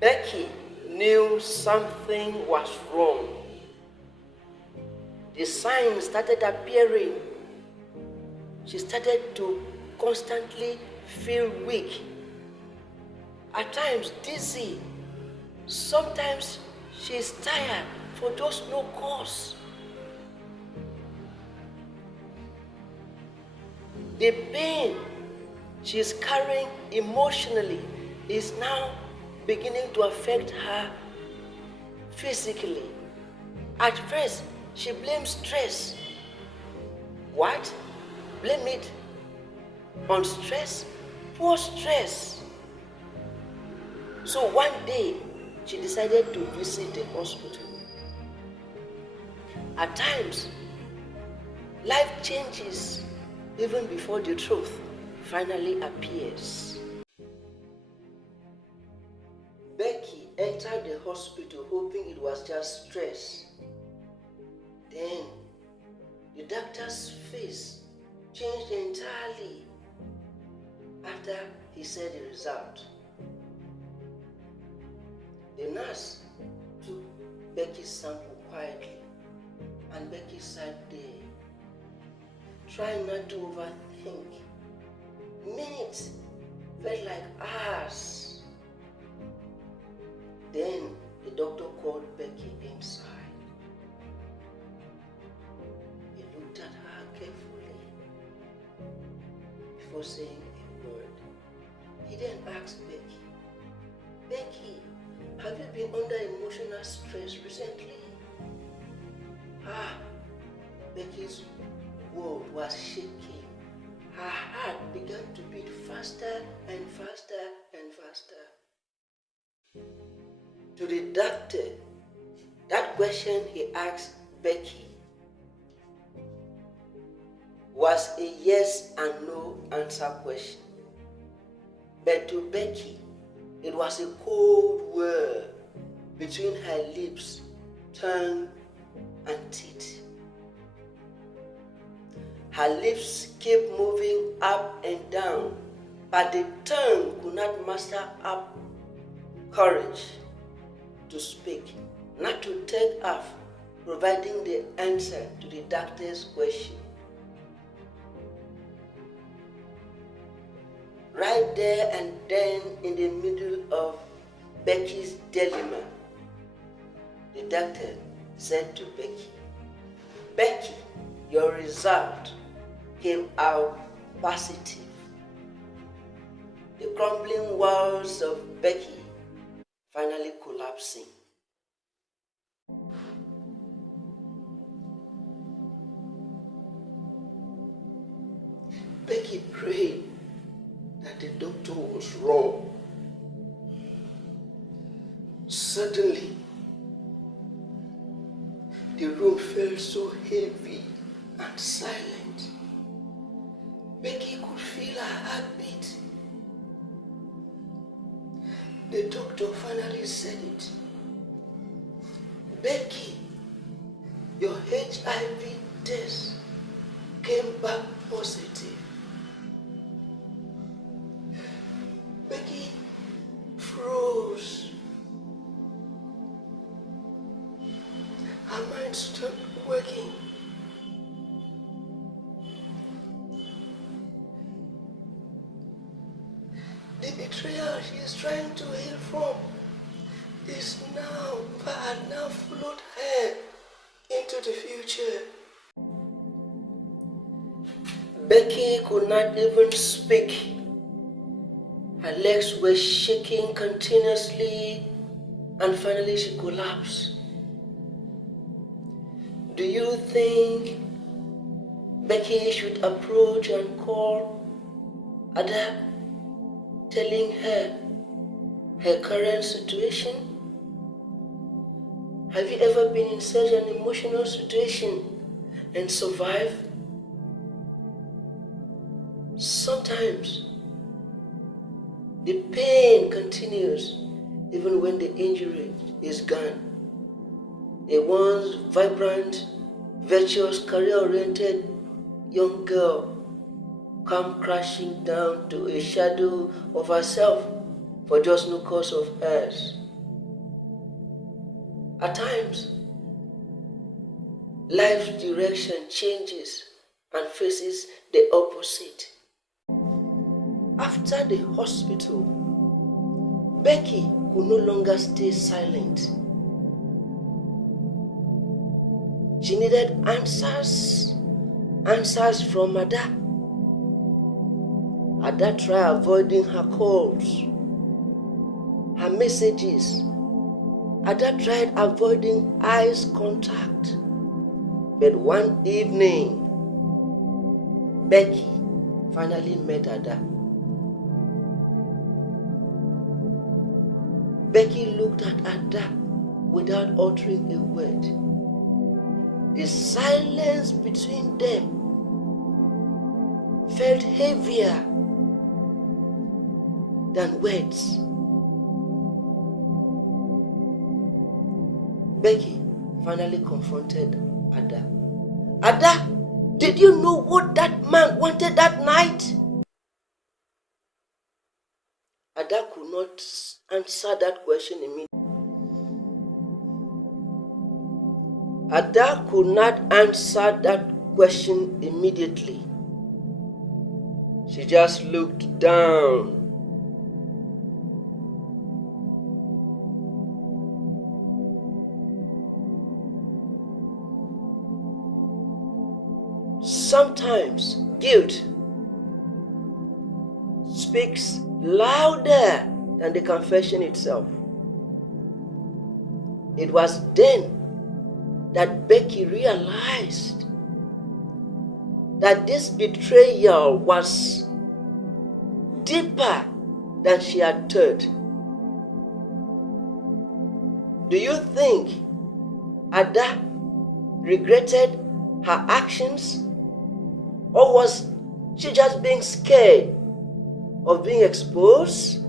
Becky knew something was wrong. The signs started appearing. She started to constantly feel weak. At times dizzy. Sometimes she's tired for just no cause. The pain she's carrying emotionally is now beginning to affect her physically. At first, she blames stress. What? Blame it on stress? Poor stress. So one day, she decided to visit the hospital. At times, life changes even before the truth finally appears. Becky entered the hospital hoping it was just stress. Then, the doctor's face changed entirely after he said the result. The nurse took Becky's sample quietly, and Becky sat there, trying not to overthink. Minutes felt like hours. Then the doctor called Becky inside. He looked at her carefully before saying a word. He then asked Becky, "Becky, have you been under emotional stress recently?" Becky's world was shaking. Her heart began to beat faster and faster and faster. To the doctor, that question he asked Becky was a yes and no answer question. But to Becky, it was a cold war between her lips, tongue, and teeth. Her lips kept moving up and down, but the tongue could not muster up courage to speak, not to take off, providing the answer to the doctor's question. Right there and then, in the middle of Becky's dilemma, the doctor said to Becky, "Becky, your result came out positive." The crumbling walls of Becky finally collapsing. Becky prayed that the doctor was wrong. Suddenly, the room felt so heavy and silent. Becky could feel her heartbeat. The doctor finally said it. "Becky, your HIV test came back positive." Becky froze. Her mind stopped working. The betrayal she is trying to heal from is now bad, now followed her into the future. Becky could not even speak. Her legs were shaking continuously, and finally she collapsed. Do you think Becky should approach and call Ada, telling her current situation? Have you ever been in such an emotional situation and survived? Sometimes the pain continues even when the injury is gone. A once vibrant, virtuous, career-oriented young girl come crashing down to a shadow of herself for just no cause of hers. At times, life's direction changes and faces the opposite. After the hospital, Becky could no longer stay silent. She needed answers from Ada. Ada tried avoiding her calls, her messages. Ada tried avoiding eyes contact. But one evening, Becky finally met Ada. Becky looked at Ada without uttering a word. The silence between them felt heavier than words. Becky finally confronted Ada. Ada, did you know what that man wanted that night? Ada could not answer that question immediately. Ada could not answer that question immediately. She just looked down. Sometimes guilt speaks louder than the confession itself. It was then that Becky realized that this betrayal was deeper than she had thought. Do you think Ada regretted her actions, or was she just being scared of being exposed?